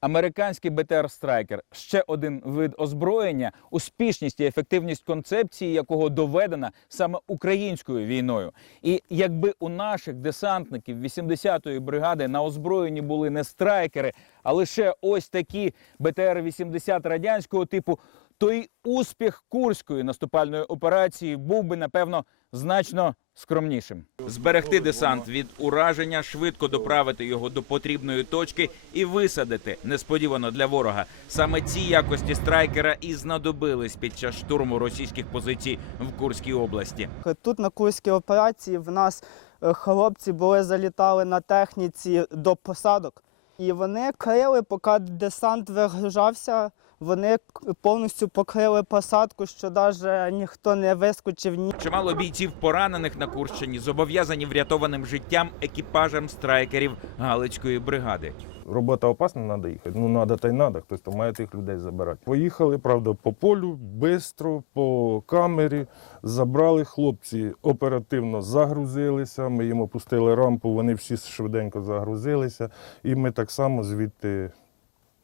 Американський БТР Страйкер ще один вид озброєння, успішність і ефективність концепції, якого доведена саме українською війною. І якби у наших десантників 80-ї бригади на озброєнні були не страйкери, а лише ось такі БТР-80 радянського типу, то й успіх курської наступальної операції був би напевно значно скромнішим. Зберегти десант від ураження, швидко доправити його до потрібної точки і висадити несподівано для ворога. Саме ці якості страйкера і знадобились під час штурму російських позицій в Курській області. Тут на Курській операції в нас е, хлопці були залітали на техніці до посадок, і вони крили, поки десант вигружався, вони повністю покрили посадку, що навіть ніхто не вискочив ні. Чимало бійців поранених на Курщині зобов'язані врятованим життям екіпажем страйкерів Галицької бригади. Робота опасна, треба їхати. Ну, треба та й треба, хтось там має тих людей забирати. Поїхали, правда, по полю, швидко, по камері. Забрали хлопці, оперативно загрузилися. Ми їм опустили рампу, вони всі швиденько загрузилися. І ми так само звідти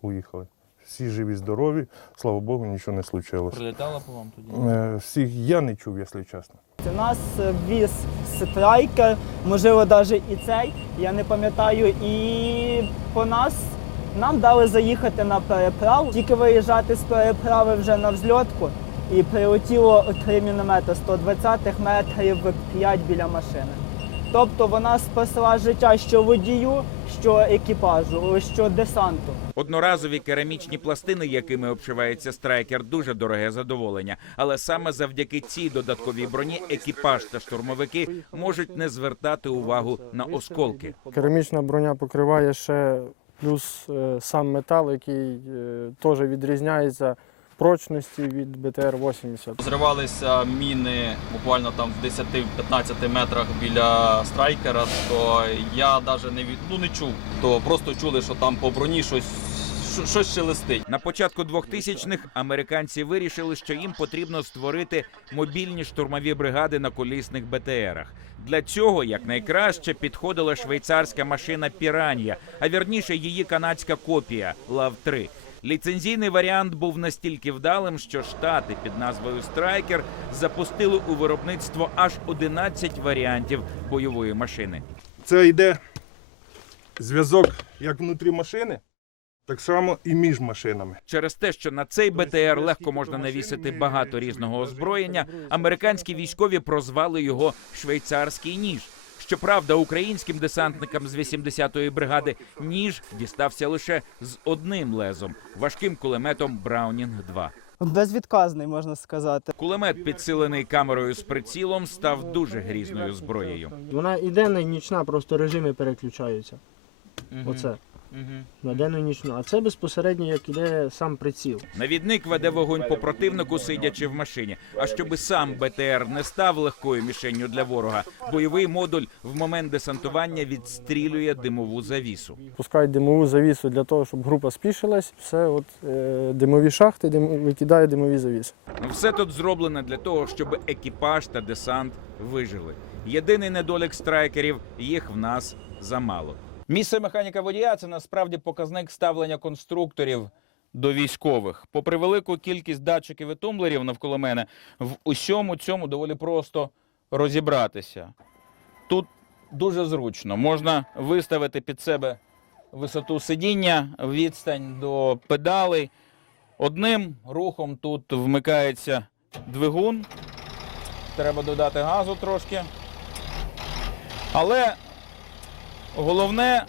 уїхали. Всі живі, здорові, слава Богу, нічого не случилось. Прилетала по вам тоді? Е, Всіх я не чув, якщо чесно. У нас віз страйкер, можливо, навіть і цей, я не пам'ятаю. І по нас нам дали заїхати на переправу, тільки виїжджати з переправи вже на взльотку. І прилетіло три міномети 120 метрів 5 біля машини. Тобто вона спасла життя що водію, що екіпажу, що десанту. Одноразові керамічні пластини, якими обшивається страйкер, дуже дороге задоволення. Але саме завдяки цій додатковій броні екіпаж та штурмовики можуть не звертати увагу на осколки. Керамічна броня покриває ще плюс е, сам метал, який е, теж відрізняється прочності від БТР-80. Зривалися міни буквально там в 10-15 метрах біля страйкера, то я навіть не від... ну, не чув. То просто чули, що там по броні щось, що- щось шелестить. На початку 2000-х американці вирішили, що їм потрібно створити мобільні штурмові бригади на колісних БТРах. Для цього якнайкраще підходила швейцарська машина Піранія, а вірніше її канадська копія лав 3 Ліцензійний варіант був настільки вдалим, що штати під назвою Страйкер запустили у виробництво аж 11 варіантів бойової машини. Це йде зв'язок як внутрі машини, так само і між машинами. Через те, що на цей БТР легко можна навісити багато різного озброєння, американські військові прозвали його швейцарський ніж. Щоправда, українським десантникам з 80-ї бригади ніж дістався лише з одним лезом важким кулеметом Браунінг 2 Безвідказний, можна сказати. Кулемет, підсилений камерою з прицілом, став дуже грізною зброєю. Вона і денна, і нічна, просто режими переключаються. Оце. На денну і нічну. А це безпосередньо як іде сам приціл. Навідник веде вогонь по противнику, сидячи в машині. А щоби сам БТР не став легкою мішенню для ворога, бойовий модуль в момент десантування відстрілює димову завісу. Пускають димову завісу для того, щоб група спішилась. Все, от е, димові шахти, дим, викидає димові завіси. Ну, Все тут зроблено для того, щоб екіпаж та десант вижили. Єдиний недолік страйкерів їх в нас замало. Місце механіка водія це насправді показник ставлення конструкторів до військових. Попри велику кількість датчиків і тумблерів навколо мене, в усьому цьому доволі просто розібратися. Тут дуже зручно. Можна виставити під себе висоту сидіння, відстань до педалей. Одним рухом тут вмикається двигун. Треба додати газу трошки. Але головне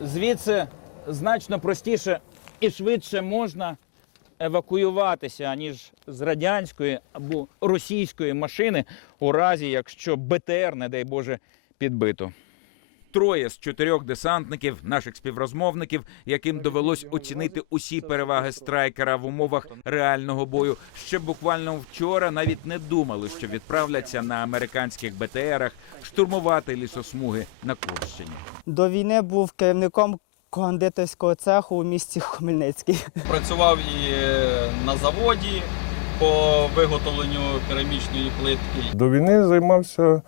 звідси значно простіше і швидше можна евакуюватися, аніж з радянської або російської машини, у разі, якщо БТР, не дай Боже, підбито. Троє з чотирьох десантників, наших співрозмовників, яким довелось оцінити усі переваги страйкера в умовах реального бою, ще буквально вчора навіть не думали, що відправляться на американських БТРах штурмувати лісосмуги на Курщині. До війни був керівником кондитерського цеху у місті Хмельницький. Працював і е, на заводі по виготовленню керамічної плитки. До війни займався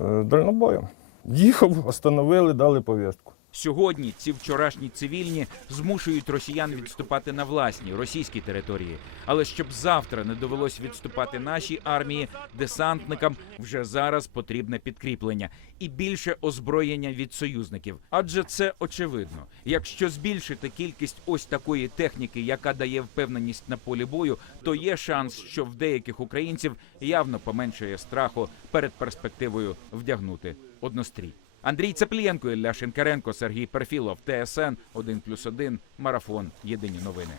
е, дальнобоєм. Їхав, остановили, дали повістку. Сьогодні ці вчорашні цивільні змушують росіян відступати на власній російській території. Але щоб завтра не довелось відступати нашій армії, десантникам вже зараз потрібне підкріплення і більше озброєння від союзників. Адже це очевидно. Якщо збільшити кількість ось такої техніки, яка дає впевненість на полі бою, то є шанс, що в деяких українців явно поменшає страху перед перспективою вдягнути однострій. Андрій Цеплієнко, Ілля Шинкаренко, Сергій Перфілов, ТСН 1+,1, Марафон. Єдині новини.